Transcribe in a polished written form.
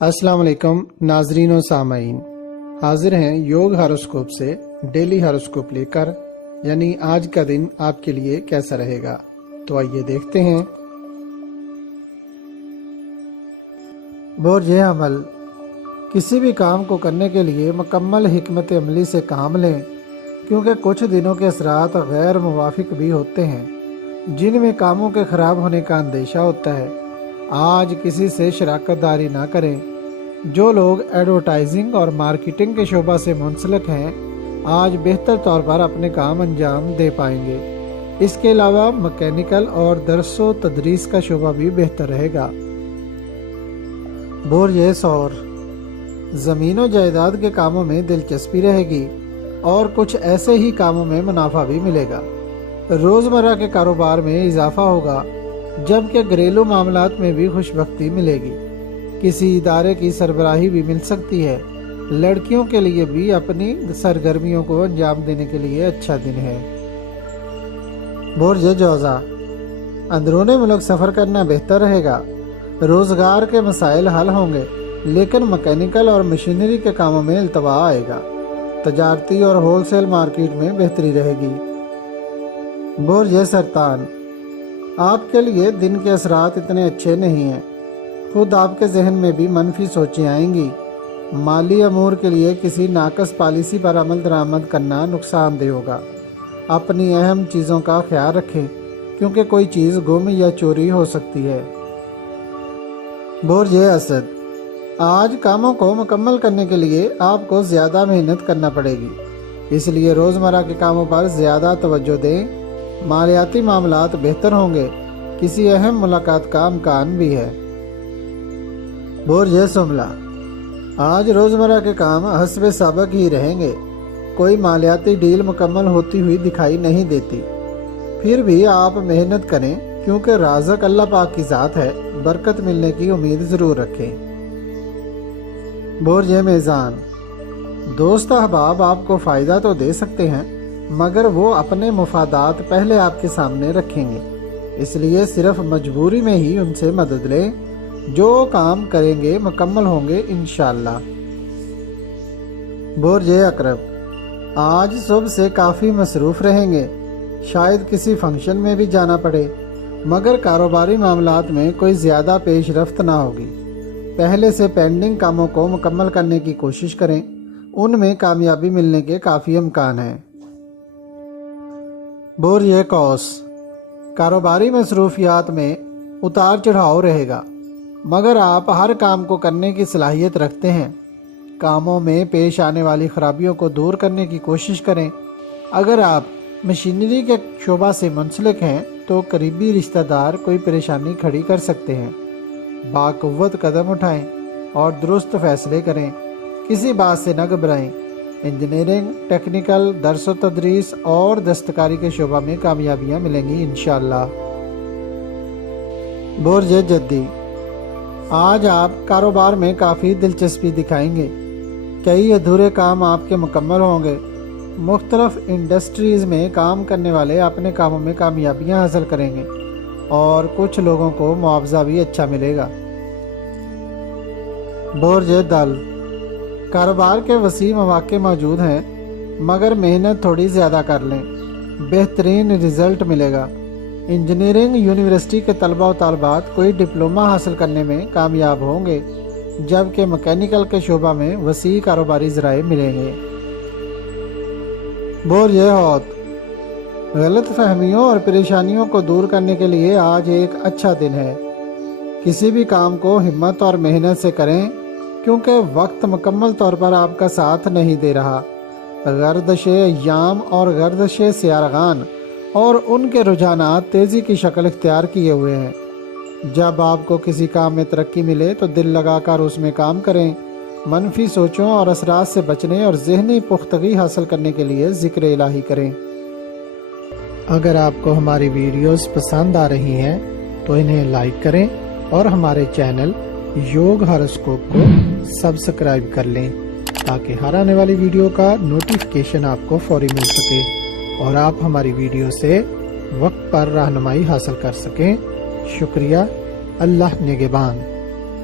السلام علیکم ناظرین و سامعین، حاضر ہیں یوگ ہاروسکوپ سے ڈیلی ہاروسکوپ لے کر، یعنی آج کا دن آپ کے لیے کیسا رہے گا۔ تو آئیے دیکھتے ہیں۔ برج عمل، کسی بھی کام کو کرنے کے لیے مکمل حکمت عملی سے کام لیں، کیونکہ کچھ دنوں کے اثرات غیر موافق بھی ہوتے ہیں جن میں کاموں کے خراب ہونے کا اندیشہ ہوتا ہے۔ آج کسی سے شراکت داری نہ کریں۔ جو لوگ ایڈورٹائزنگ اور مارکیٹنگ کے شعبہ سے منسلک ہیں آج بہتر طور پر اپنے کام انجام دے پائیں گے۔ اس کے علاوہ مکینیکل اور درس و تدریس کا شعبہ بھی بہتر رہے گا۔ برج ثور، زمین و جائیداد کے کاموں میں دلچسپی رہے گی اور کچھ ایسے ہی کاموں میں منافع بھی ملے گا۔ روزمرہ کے کاروبار میں اضافہ ہوگا، جبکہ گھریلو معاملات میں بھی خوش بختی ملے گی۔ کسی ادارے کی سربراہی بھی مل سکتی ہے۔ لڑکیوں کے لیے بھی اپنی سرگرمیوں کو انجام دینے کے لیے اچھا دن ہے۔ برج جوزا، اندرون ملک سفر کرنا بہتر رہے گا۔ روزگار کے مسائل حل ہوں گے، لیکن مکینیکل اور مشینری کے کاموں میں التوا آئے گا۔ تجارتی اور ہول سیل مارکیٹ میں بہتری رہے گی۔ برج سرطان، آپ کے لیے دن کے اثرات اتنے اچھے نہیں ہیں۔ خود آپ کے ذہن میں بھی منفی سوچیں آئیں گی۔ مالی امور کے لیے کسی ناقص پالیسی پر عمل درآمد کرنا نقصان دہ ہوگا۔ اپنی اہم چیزوں کا خیال رکھیں، کیونکہ کوئی چیز گم یا چوری ہو سکتی ہے۔ برج اسد، آج کاموں کو مکمل کرنے کے لیے آپ کو زیادہ محنت کرنا پڑے گی، اس لیے روزمرہ کے کاموں پر زیادہ توجہ دیں۔ مالیاتی معاملات بہتر ہوں گے، کسی اہم ملاقات کا امکان بھی ہے۔ برج شملہ، آج روزمرہ کے کام حسب سابق ہی رہیں گے۔ کوئی مالیاتی ڈیل مکمل ہوتی ہوئی دکھائی نہیں دیتی۔ پھر بھی آپ محنت کریں، کیونکہ رازق اللہ پاک کی ذات ہے۔ برکت ملنے کی امید ضرور رکھیں۔ برج میزان، دوست احباب آپ کو فائدہ تو دے سکتے ہیں، مگر وہ اپنے مفادات پہلے آپ کے سامنے رکھیں گے، اس لیے صرف مجبوری میں ہی ان سے مدد لیں۔ جو کام کریں گے مکمل ہوں گے انشاءاللہ۔ برج عقرب، آج صبح سے کافی مصروف رہیں گے، شاید کسی فنکشن میں بھی جانا پڑے، مگر کاروباری معاملات میں کوئی زیادہ پیش رفت نہ ہوگی۔ پہلے سے پینڈنگ کاموں کو مکمل کرنے کی کوشش کریں، ان میں کامیابی ملنے کے کافی امکان ہیں۔ برج قوس، کاروباری مصروفیات میں اتار چڑھاؤ رہے گا، مگر آپ ہر کام کو کرنے کی صلاحیت رکھتے ہیں۔ کاموں میں پیش آنے والی خرابیوں کو دور کرنے کی کوشش کریں۔ اگر آپ مشینری کے شعبہ سے منسلک ہیں تو قریبی رشتہ دار کوئی پریشانی کھڑی کر سکتے ہیں۔ باقوت قدم اٹھائیں اور درست فیصلے کریں، کسی بات سے نہ گھبرائیں۔ انجینئرنگ، ٹیکنیکل، درس و تدریس اور دستکاری کے شعبہ میں کامیابیاں ملیں گی انشاءاللہ۔ برج جدی، آج آپ کاروبار میں کافی دلچسپی دکھائیں گے۔ کئی ادھورے کام آپ کے مکمل ہوں گے۔ مختلف انڈسٹریز میں کام کرنے والے اپنے کاموں میں کامیابیاں حاصل کریں گے اور کچھ لوگوں کو معاوضہ بھی اچھا ملے گا۔ برج دل، کاروبار کے وسیع مواقع موجود ہیں، مگر محنت تھوڑی زیادہ کر لیں، بہترین رزلٹ ملے گا۔ انجینئرنگ یونیورسٹی کے طلبہ و طالبات کوئی ڈپلومہ حاصل کرنے میں کامیاب ہوں گے، جبکہ مکینیکل کے شعبہ میں وسیع کاروباری ذرائع ملیں گے۔ برج حوت، غلط فہمیوں اور پریشانیوں کو دور کرنے کے لیے آج ایک اچھا دن ہے۔ کسی بھی کام کو ہمت اور محنت سے کریں، کیونکہ وقت مکمل طور پر آپ کا ساتھ نہیں دے رہا۔ گردش ایام اور گردش سیارگان اور ان کے رجحانات تیزی کی شکل اختیار کیے ہوئے ہیں۔ جب آپ کو کسی کام میں ترقی ملے تو دل لگا کر اس میں کام کریں۔ منفی سوچوں اور اثرات سے بچنے اور ذہنی پختگی حاصل کرنے کے لیے ذکر الہی کریں۔ اگر آپ کو ہماری ویڈیوز پسند آ رہی ہیں تو انہیں لائک کریں اور ہمارے چینل یوگ ہاروسکوپ کو سبسکرائب کر لیں، تاکہ ہر آنے والی ویڈیو کا نوٹیفیکیشن آپ کو فوری مل سکے اور آپ ہماری ویڈیو سے وقت پر رہنمائی حاصل کر سکیں۔ شکریہ۔ اللہ نگہبان۔